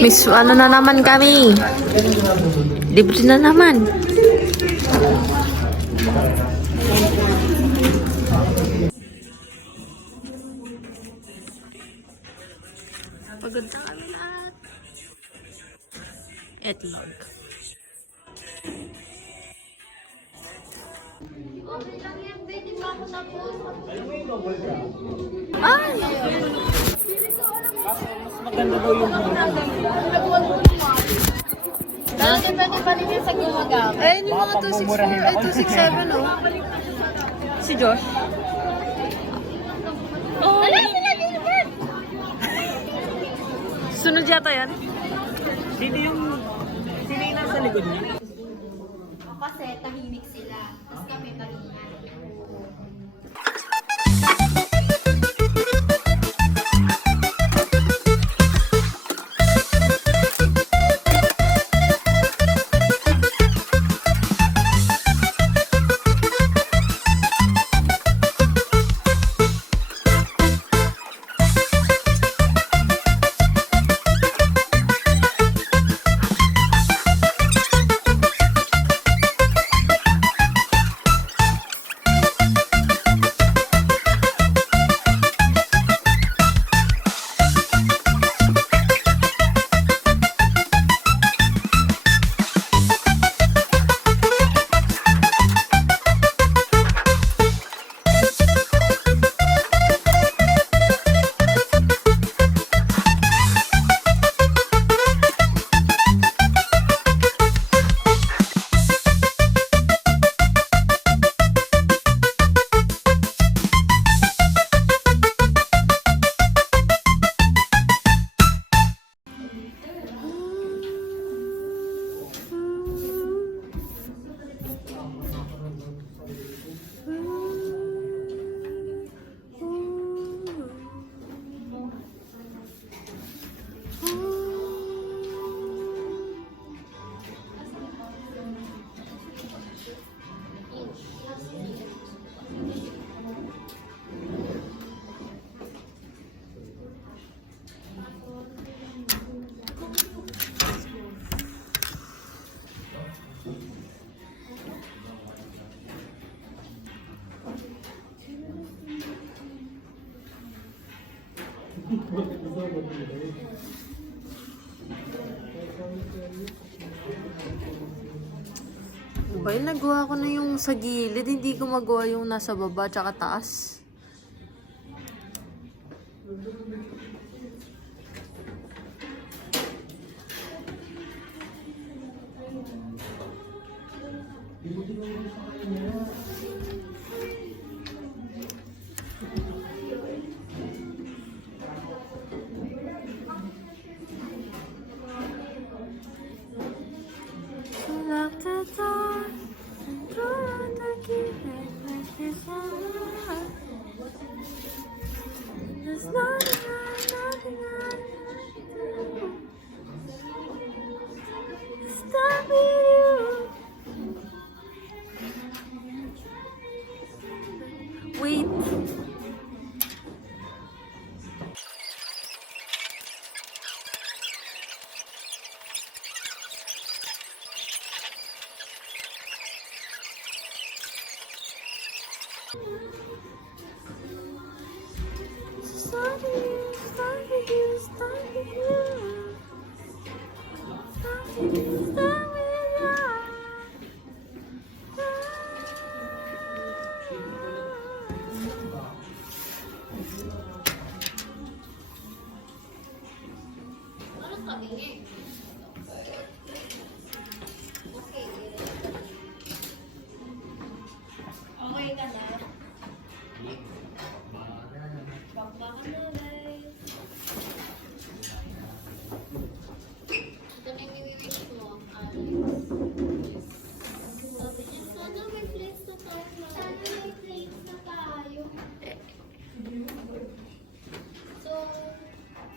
Miss, ano na naman kami? Libre na naman. Pagod na kami lahat. Etlog. Ay! Maganda daw yung Pwede pa rin yung sa gumagamit. Ayun yung mga 267, oh. Si Josh. Oh, Ala, sila Gilbert! sunod yata yan. Sino yung nasa likod niya? Kasi tahimik sila. Tapos kami tahingan. Ba, nagawa ko na yung sa gilid. Hindi ko magawa yung nasa baba tsaka taas. Lock the door, throw the key, let this on. There's nothing I do. Stop you. Wait. Okay ka na? Bakbakan na, guys. Ito na yung niliwish mo, Alex. Sabi niya, sana may plates na tayo. Sana may plates na tayo. So,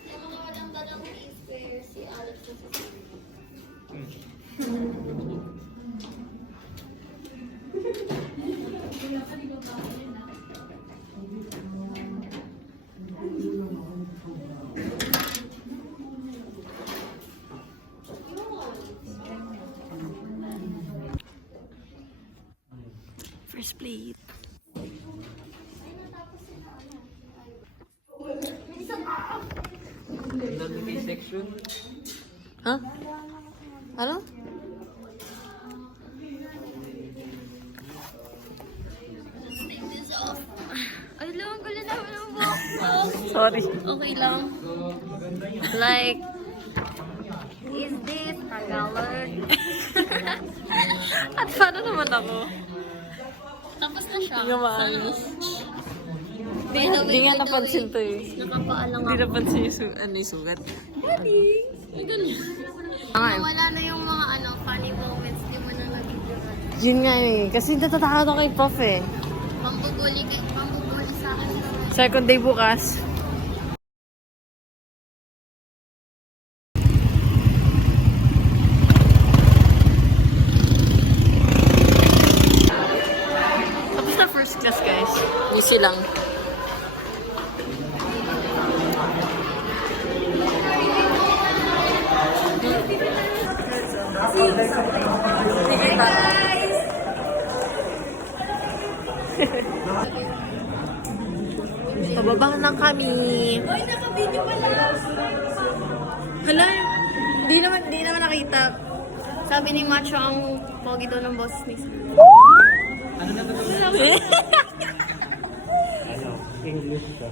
yung mga walang dalang square, si Alex na plate. section. Ha? Ano? Ay, lang, ang gulo naman ang buhok ko. Sorry. Okay lang. Like, Is this Tagalog? at paano naman ako? Tapos na siya. Hindi nga maayos. By the way, Hindi nga by the napansin way, to eh. Nakapaalang Hindi ako. napansin yung ano yung sugat. Ay, ganun. Wala na yung mga funny moments. Di mo na nabibigyan. Yun nga eh. Kasi natatakot ako kay Puff eh. Pambubuli sa akin. Second day bukas. Tapos na first class guys. Easy lang. Pababa na kami. Hoy, naka-video pala. Hala, di naman nakita. Sabi ni Macho ang pogi daw ng boss ni English ka.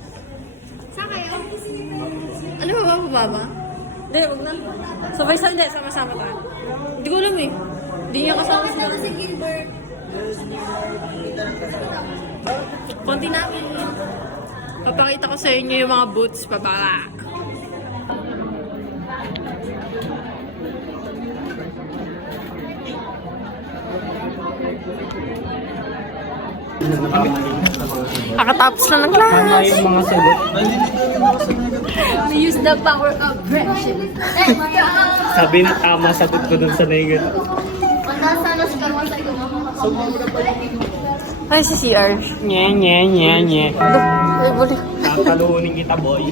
Saan kayo? Ano ba bababa? Hindi, wag na. Sabay-sabay, hindi. Sama-sama tayo. Hindi ko alam eh. Hindi niya kasama sila. Si Gilbert. Konti namin. Papakita ko sa inyo yung mga boots pababa. Kakatapos na ng class. Tama yung mga sagot. We use the power of friendship. Sabi na tama sagot ko dun sa naigat. Sana si Carmen sa Ay, si CR. Nye, nye, nye, nye. Ay, buli. Kakaluhunin kita, boy.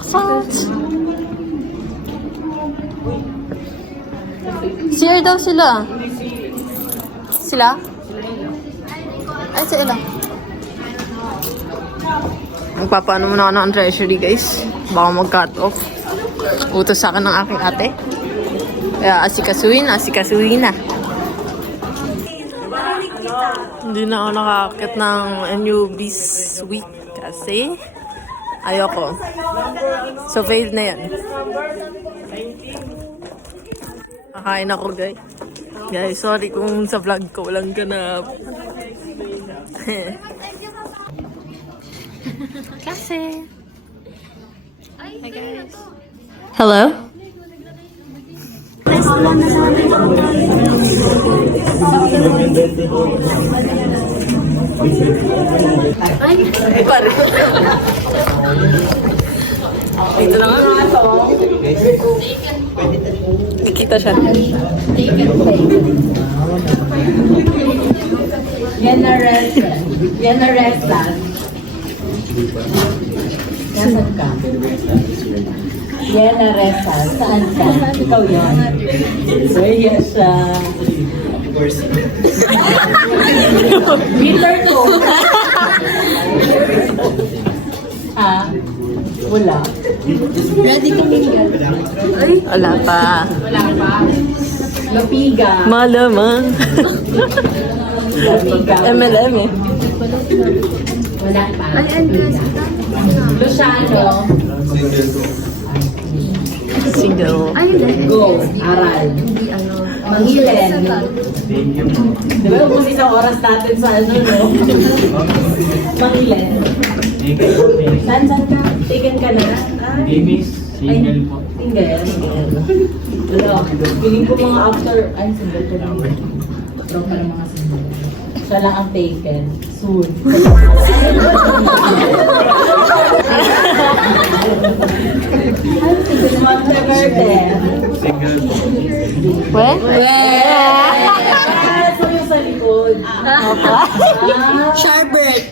Sounds. CR daw sila. Sila? Ay, sila. Magpapaano muna ako ng treasury, guys. Baka mag-cut off. Utos sa akin ng aking ate. Kaya asikasuhin na. Hindi na ako nakakakit ng NUB's week kasi ayoko. So, failed na yan. Kakain ako, guys. Guys, sorry kung sa vlog ko walang ganap. Kasi. Hi, guys. Hello? Ay, pare. Dito na nga. Nakikita siya. Yan na restaurant. Nasaan ka? Yan na restaurant. Saan ka? Ikaw yan. Where siya? Bitter ko. Ah, wala. Ready ka mingle? Wala pa. Wala pa. Lapiga. Malamang. Lapiga. MLM eh. Wala pa. Luciano. Single. Go. Aral. Manghilen. Di ba kung isang oras natin sa ano, no? Manghilen. Saan ka? Taken ka na? Miss, single po. Single. Ano? Piling ko mga after... Ay, single ko lang. Pero pa ng mga single. Siya lang ang taken. Soon. Monteverde. Single po. We? So yung sa likod. Sharbert.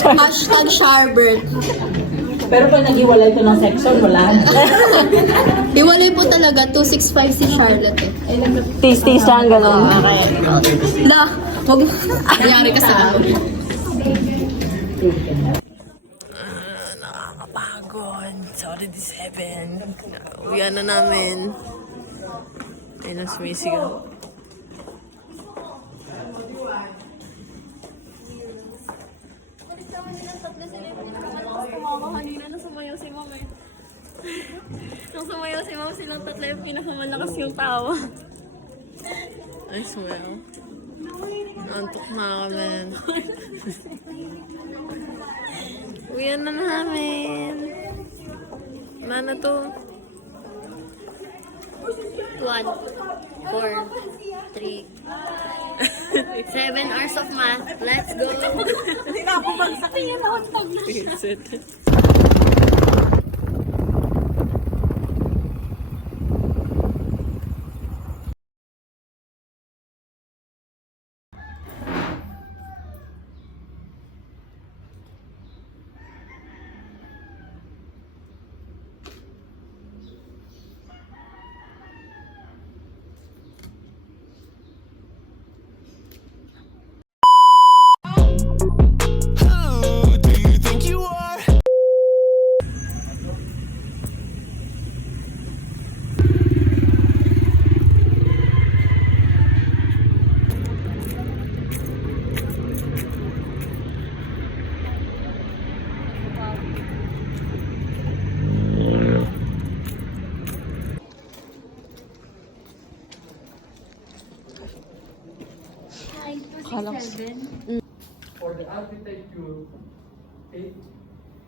Hashtag Sharbert. Pero pag nag-iwalay ito ng section, wala na. Iwalay po talaga, 265 si Charlotte eh. Tis-tis lang, gano'n. La, wag mo. Nangyari ka sa akin. Nakakapagod. It's already 7. Uwian na namin. Ayun na sumisigaw. Kanina nang sumayaw si Mama eh. Nang sumayaw si Mama silang tatlo yung pinakamalakas yung tawa. Ay, sumayaw. Antok na kami. Uwian na namin. Wala na to. 1, 4, 3, 7 hours of math. Let's go! Hindi na ako bagsak. It's it. For the architecture, okay,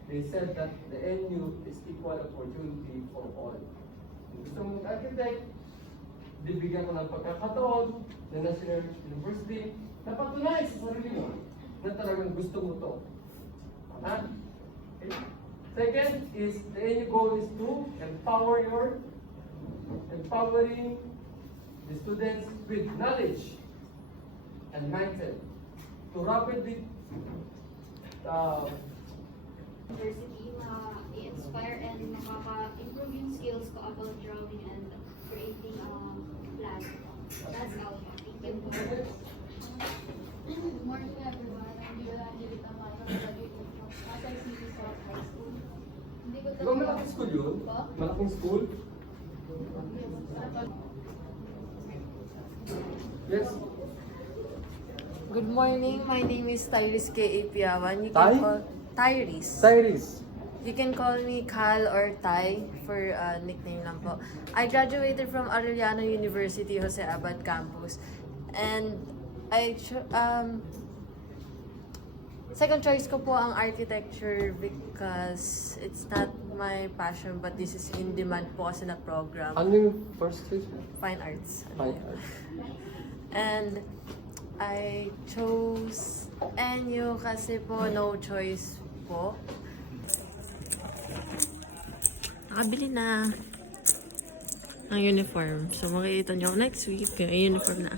they said that the NU is equal opportunity for all. Kung gusto mong architect, bibigyan ko ng pagkakataon na National University na patunay sa sarili mo na talagang gusto mo to. Ha? Okay. Second is the NU goal is to empowering the students with knowledge and mindset to rapidly University i-inspire and makaka-improve yung skills ko about drawing and creating a plan. That's all. Thank you. Good morning everyone. I'm Viola Angelita Mato. Graduate from Pasay City South High School. Hindi ko Di ba malaking school yun? Malaking school? Yes. Good morning. My name is Tyrese K. Apiawan. You Ty? can call Tyrese. Cyrus. You can call me Cal or Ty for nickname lang po. I graduated from Arellano University, Jose Abad campus. And second choice ko po ang architecture because it's not my passion but this is in demand po kasi na program. Ano yung first choice? Fine arts. Fine arts. And I chose NU kasi po no choice po. Nakabili na ng uniform. So makikita nyo next week yung uniform na.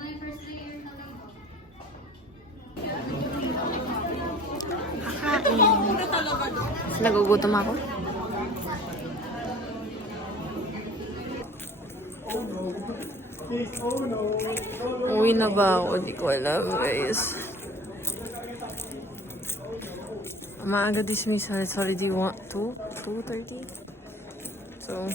My first year na lang. Nagugutom ako. Uwi na ba ako? Hindi ko alam, guys. Maaga dismissal. It's already 2:30. So,